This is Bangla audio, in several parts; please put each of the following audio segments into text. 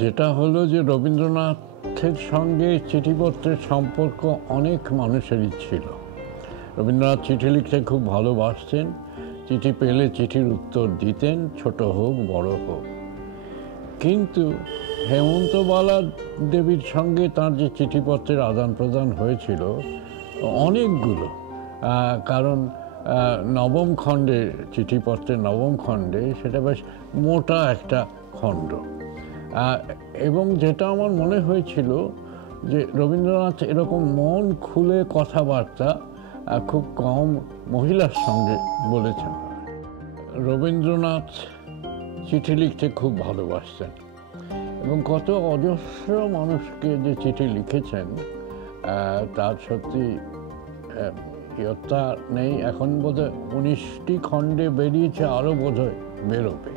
যেটা হলো যে রবীন্দ্রনাথের সঙ্গে চিঠিপত্রের সম্পর্ক অনেক মানুষেরই ছিল। রবীন্দ্রনাথ চিঠি লিখতে খুব ভালোবাসতেন, চিঠি পেলে চিঠির উত্তর দিতেন, ছোট হোক বড় হোক। কিন্তু হেমন্তবালা দেবীর সঙ্গে তার যে চিঠিপত্রের আদান প্রদান হয়েছিল অনেকগুলো, কারণ নবম খণ্ডে, চিঠিপত্রের নবম খণ্ডে সেটা বেশ মোটা একটা খণ্ড, এবং যেটা আমার মনে হয়েছিল যে রবীন্দ্রনাথ এরকম মন খুলে কথাবার্তা খুব কম মহিলার সঙ্গে বলেছেন। রবীন্দ্রনাথ চিঠি লিখতে খুব ভালোবাসতেন এবং কত অজস্র মানুষকে যে চিঠি লিখেছেন তার সত্যি ইয়ত্তা নেই। এখন বোধহয় 19টি খণ্ডে বেরিয়েছে, আরও বোধহয় বেরোবে।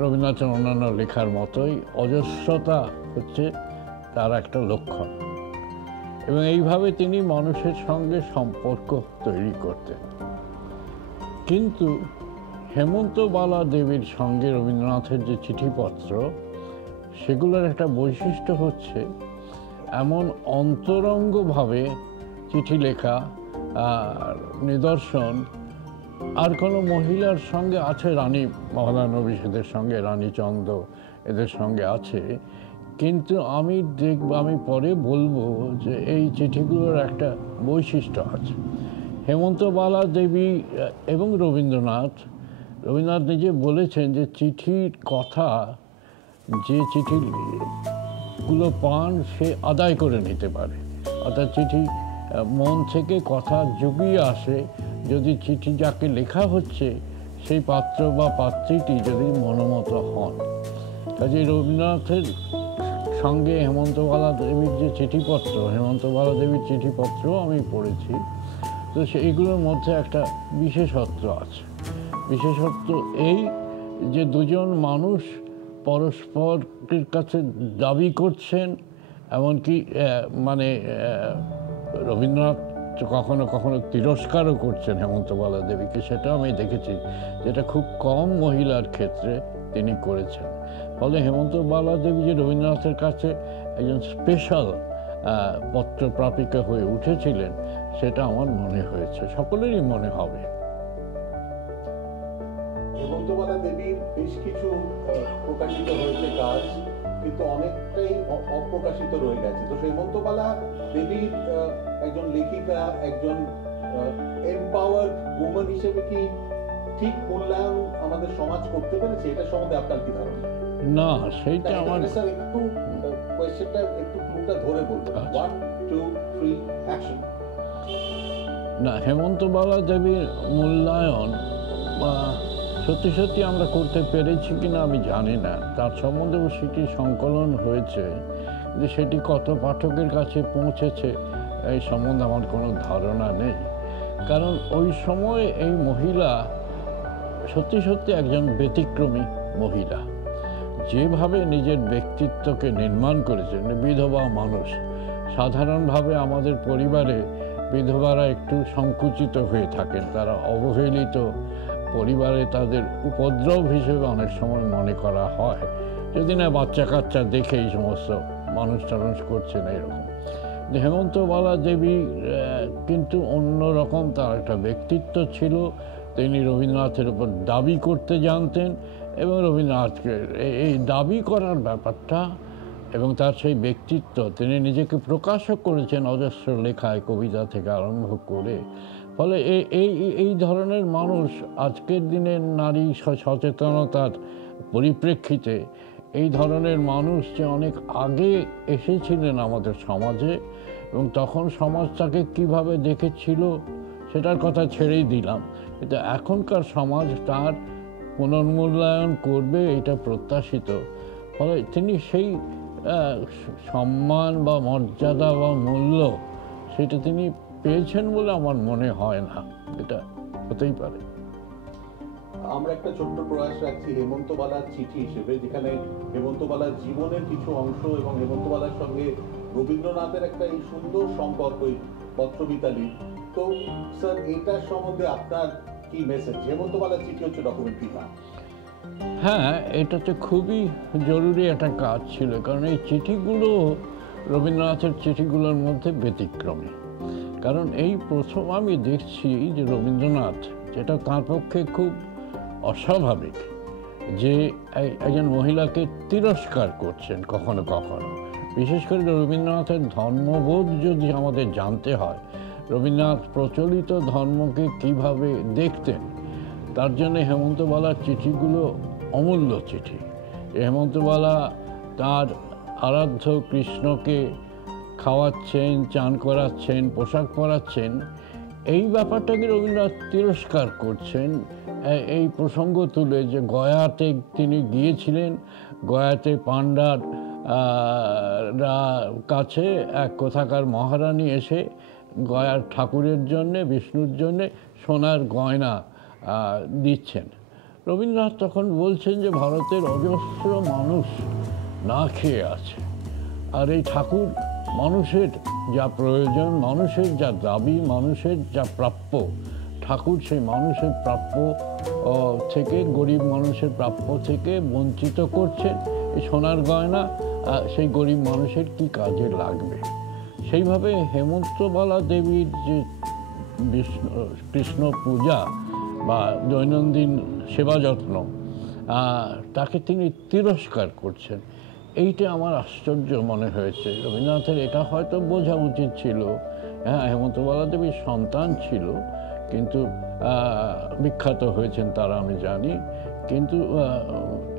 রবীন্দ্রনাথের অন্যান্য লেখার মতোই অজস্রতা হচ্ছে তার একটা লক্ষণ, এবং এইভাবে তিনি মানুষের সঙ্গে সম্পর্ক তৈরি করতেন। কিন্তু হেমন্তবালা দেবীর সঙ্গে রবীন্দ্রনাথের যে চিঠিপত্র, সেগুলোর একটা বৈশিষ্ট্য হচ্ছে এমন অন্তরঙ্গভাবে চিঠি লেখা নিদর্শন আর কোনো মহিলার সঙ্গে আছে। রানী মহাদানবী এদের সঙ্গে, রানীচন্দ্র এদের সঙ্গে আছে, কিন্তু আমি পরে বলবো যে এই চিঠিগুলোর একটা বৈশিষ্ট্য আছে। হেমন্তবালা দেবী এবং রবীন্দ্রনাথ নিজে বলেছেন যে চিঠির কথা, যে চিঠিগুলো পান সে আদায় করে নিতে পারে, অর্থাৎ চিঠি মন থেকে কথা জুগিয়ে আসে যদি চিঠি যাকে লেখা হচ্ছে সেই পাত্র বা পাত্রীটি যদি মনোমত হন। কাজে রবীন্দ্রনাথের সঙ্গে হেমন্তবালা দেবীর যে চিঠিপত্র, হেমন্তবালা দেবীর চিঠিপত্র আমি পড়েছি, তো সেইগুলোর মধ্যে একটা বিশেষত্ব আছে। বিশেষত্ব এই যে দুজন মানুষ পরস্পরের কাছে দাবি করছেন, এমনকি রবীন্দ্রনাথ কখনো কখনো তিরস্কারও করছেন হেমন্তবালা দেবীকে, সেটা আমি দেখেছি, যেটা খুব কম মহিলার ক্ষেত্রে তিনি করেছেন। ফলে হেমন্তবালা দেবী যে রবীন্দ্রনাথের কাছে একজন স্পেশাল পত্রপ্রাপিকা হয়ে উঠেছিলেন, সেটা আমার মনে হয়েছে, সকলেরই মনে হবে। হেমন্তবালা দেবীর বেশ কিছু প্রকাশিত হয়েছে কাজ, কিন্তু অনেকটাই অপ্রকাশিত রয়ে গেছে। তো হেমন্তবালা দেবীর একজন লেখিকা, একজন এম্পাওয়ার্ড উমেন হিসেবে কি ঠিক মূল্যায়ন আমাদের সমাজ করতে পেরেছে? এটা সম্বন্ধে আপনার কি ধারণা? না, সেইটা আমার স্যার একটু কোয়েশ্চেনটা একটু ক্লুটা ধরে বলবেন। 1 2 3 অ্যাকশন। না, হেমন্তবালা দেবীর মূল্যায়ন সত্যি সত্যি আমরা করতে পেরেছি কিনা আমি জানি না। তার সম্বন্ধে সেটি সংকলন হয়েছে, যে সেটি কত পাঠকের কাছে পৌঁছেছে এই সম্বন্ধে আমার কোনো ধারণা নেই। কারণ ওই সময় এই মহিলা সত্যি সত্যি একজন ব্যতিক্রমী মহিলা, যেভাবে নিজের ব্যক্তিত্বকে নির্মাণ করেছেন। বিধবা মানুষ, সাধারণভাবে আমাদের পরিবারে বিধবারা একটু সংকুচিত হয়ে থাকেন, তারা অবহেলিত, পরিবারে তাদের উপদ্রব হিসেবে অনেক সময় মনে করা হয়, যদি না বাচ্চা কাচ্চা দেখে এই সমস্ত মানুষ টানুষ করছে না এরকম। হেমন্তবালা দেবী কিন্তু অন্যরকম, তার একটা ব্যক্তিত্ব ছিল। তিনি রবীন্দ্রনাথের উপর দাবি করতে জানতেন, এবং রবীন্দ্রনাথকে এই দাবি করার ব্যাপারটা এবং তার সেই ব্যক্তিত্ব, তিনি নিজেকে প্রকাশও করেছেন অজস্র লেখায়, কবিতা থেকে আরম্ভ করে। ফলে এই ধরনের মানুষ আজকের দিনের নারী সচেতনতার পরিপ্রেক্ষিতে, এই ধরনের মানুষ যে অনেক আগে এসেছিলেন আমাদের সমাজে, এবং তখন সমাজ তাকে কীভাবে দেখেছিল সেটার কথা ছেড়েই দিলাম, কিন্তু এখনকার সমাজ তার পুনর্মূল্যায়ন করবে এটা প্রত্যাশিত। ফলে তিনি সেই সম্মান বা মর্যাদা বা মূল্য সেটা তিনি পেয়েছেন বলে আমার মনে হয় না। এটা হতেই পারে। আমরা একটা ছোট্ট প্রয়াস রাখছি হেমন্তবালার চিঠি হিসেবে, যেখানে হেমন্তবালার জীবনের কিছু অংশ এবং হেমন্তবালার সঙ্গে রবীন্দ্রনাথের একটা এই সুন্দর সম্পর্ক, পত্রমিতালি। তো স্যার এটার সম্বন্ধে আপনার কি মেসেজ? হেমন্তবালার চিঠি হচ্ছে ডকুমেন্টারি না? হ্যাঁ, এটা তো খুবই জরুরি একটা কাজ ছিল, কারণ এই চিঠিগুলো রবীন্দ্রনাথের চিঠিগুলোর মধ্যে ব্যতিক্রমী। কারণ এই প্রথম আমি দেখছি যে রবীন্দ্রনাথ, যেটা তার পক্ষে খুব অস্বাভাবিক, যে একজন মহিলাকে তিরস্কার করছেন কখনো কখনো। বিশেষ করে রবীন্দ্রনাথের ধর্মবোধ যদি আমাদের জানতে হয়, রবীন্দ্রনাথ প্রচলিত ধর্মকে কিভাবে দেখতেন, তার জন্য হেমন্তবালার চিঠিগুলো অমূল্য চিঠি। হেমন্তবালা তার আরাধ্য কৃষ্ণকে খাওয়াচ্ছেন, চান করাচ্ছেন, পোশাক পরাচ্ছেন, এই ব্যাপারটাকে রবীন্দ্রনাথ তিরস্কার করছেন। এই প্রসঙ্গ তুলে যে গয়াতে তিনি গিয়েছিলেন, গয়াতে পাণ্ডার কাছে এক কোথাকার মহারানী এসে গয়ার ঠাকুরের জন্যে, বিষ্ণুর জন্যে সোনার গয়না দিচ্ছেন। রবীন্দ্রনাথ তখন বলছেন যে ভারতের অজস্র মানুষ না খেয়ে আছে, আর এই ঠাকুর মানুষের যা প্রয়োজন, মানুষের যা দাবি, মানুষের যা প্রাপ্য, ঠাকুর সেই মানুষের প্রাপ্য থেকে, গরিব মানুষের প্রাপ্য থেকে বঞ্চিত করছেন। এই সোনার গয়না সেই গরিব মানুষের কি কাজে লাগবে? সেইভাবে হেমন্তবালা দেবীর যে কৃষ্ণ পূজা বা দৈনন্দিন সেবা যত্ন, তাকে তিনি তিরস্কার করছেন। এইটা আমার আশ্চর্য মনে হয়েছে। রবীন্দ্রনাথের এটা হয়তো বোঝা উচিত ছিল। হ্যাঁ, হেমন্তবালা দেবীর সন্তান ছিল, কিন্তু বিখ্যাত হয়েছেন তারা, আমি জানি। কিন্তু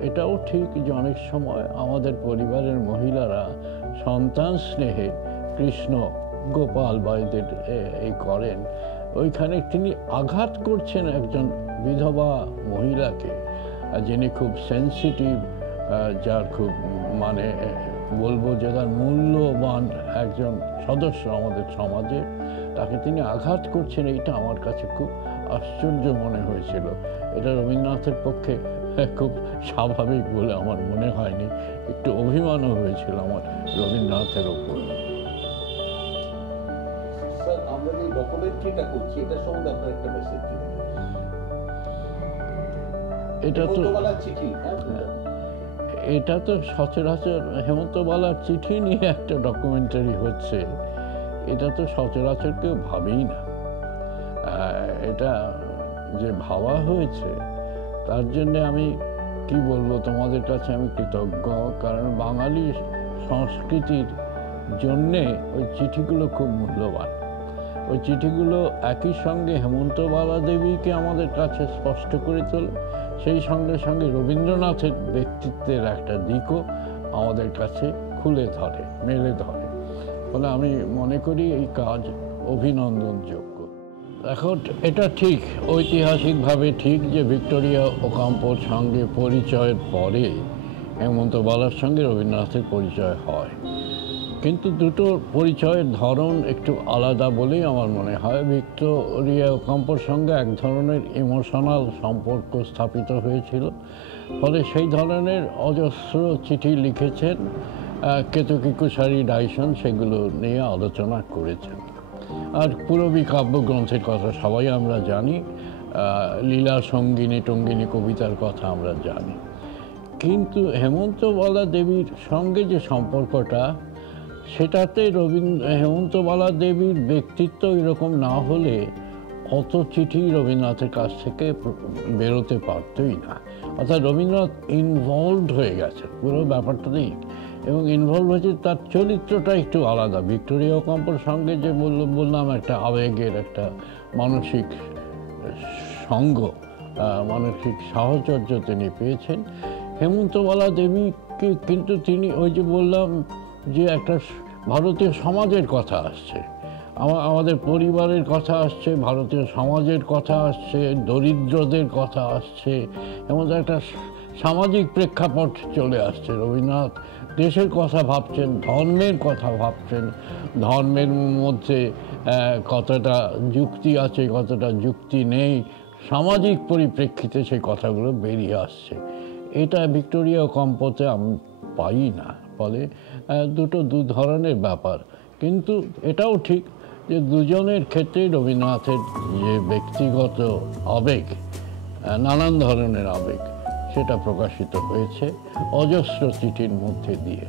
এটাও ঠিক যে অনেক সময় আমাদের পরিবারের মহিলারা সন্তান স্নেহে কৃষ্ণ গোপাল বা এদের এই করেন, ওইখানে তিনি আঘাত করছেন একজন বিধবা মহিলাকে, যিনি খুব সেন্সিটিভ, যার খুব মানে বলবো যে তার মূল্যবান একজন সদস্য আমাদের সমাজে, তাকে তিনি আঘাত করছেন। এইটা আমার কাছে খুব আশ্চর্য মনে হয়েছিল। এটা রবীন্দ্রনাথের পক্ষে খুব স্বাভাবিক বলে আমার মনে হয়নি। একটু অভিমানও হয়েছিল আমার রবীন্দ্রনাথের ওপর। স্যার, আমরা যে ডকুমেন্টারিটা করছি, এটার সম্বন্ধে আপনার একটা মেসেজ দিন। এটা তো চিঠি, এটা তো সচরাচর হেমন্তবালার চিঠি নিয়ে একটা ডকুমেন্টারি হচ্ছে, এটা তো সচরাচর কেউ ভাবেই না। এটা যে ভাবা হয়েছে তার জন্য আমি কি বলবো, তোমাদের কাছে আমি কৃতজ্ঞ। কারণ বাঙালি সংস্কৃতির জন্যে ওই চিঠিগুলো খুব মূল্যবান। ওই চিঠিগুলো একই সঙ্গে হেমন্তবালা দেবীকে আমাদের কাছে স্পষ্ট করে তোলে, সেই সঙ্গে সঙ্গে রবীন্দ্রনাথের ব্যক্তিত্বের একটা দিকও আমাদের কাছে খুলে ধরে, মেলে ধরে। ফলে আমি মনে করি এই কাজ অভিনন্দনযোগ্য। এখন এটা ঠিক, ঐতিহাসিকভাবে ঠিক যে ভিক্টোরিয়া ওকাম্পোর সঙ্গে পরিচয়ের পরে হেমন্তবালার সঙ্গে রবীন্দ্রনাথের পরিচয় হয়, কিন্তু দুটোর পরিচয়ের ধরন একটু আলাদা বলেই আমার মনে হয়। ভিক্টোরিয়া ওকাম্পোর সঙ্গে এক ধরনের ইমোশনাল সম্পর্ক স্থাপিত হয়েছিল, ফলে সেই ধরনের অজস্র চিঠি লিখেছেন কেতকী কুশারি ডাইসন, সেগুলো নিয়ে আলোচনা করেছেন। আর পূরবী কাব্যগ্রন্থের কথা সবাই আমরা জানি, লীলা সঙ্গিনী টঙ্গিনী কবিতার কথা আমরা জানি। কিন্তু হেমন্তবালা দেবীর সঙ্গে যে সম্পর্কটা, সেটাতে হেমন্তবালা দেবীর ব্যক্তিত্ব এরকম না হলে অত চিঠি রবীন্দ্রনাথের কাছ থেকে বেরোতে পারতই না। অর্থাৎ রবীন্দ্রনাথ ইনভলভড হয়ে গেছে পুরো ব্যাপারটাতেই, এবং ইনভলভ হয়েছে, তার চরিত্রটা একটু আলাদা। ভিক্টোরিয়া ওকাম্পোর সঙ্গে যে বললাম একটা আবেগের, একটা মানসিক সঙ্গ, মানসিক সাহচর্য তিনি পেয়েছেন। হেমন্তবালা দেবীকে কিন্তু তিনি ওই যে বললাম যে একটা ভারতীয় সমাজের কথা আসছে, আমাদের পরিবারের কথা আসছে, ভারতীয় সমাজের কথা আসছে, দরিদ্রদের কথা আসছে, এমন একটা সামাজিক প্রেক্ষাপট চলে আসছে। রবীন্দ্রনাথ দেশের কথা ভাবছেন, ধর্মের কথা ভাবছেন, ধর্মের মধ্যে কতটা যুক্তি আছে, কতটা যুক্তি নেই, সামাজিক পরিপ্রেক্ষিতে সেই কথাগুলো বেরিয়ে আসছে। এটা ভিক্টোরিয়া ওকাম্পোতে আমি পাই না। ফলে দু ধরনের ব্যাপার। কিন্তু এটাও ঠিক যে দুজনের ক্ষেত্রেই রবীন্দ্রনাথের যে ব্যক্তিগত আবেগ, নানান ধরনের আবেগ, সেটা প্রকাশিত হয়েছে অজস্র চিঠির মধ্যে দিয়ে।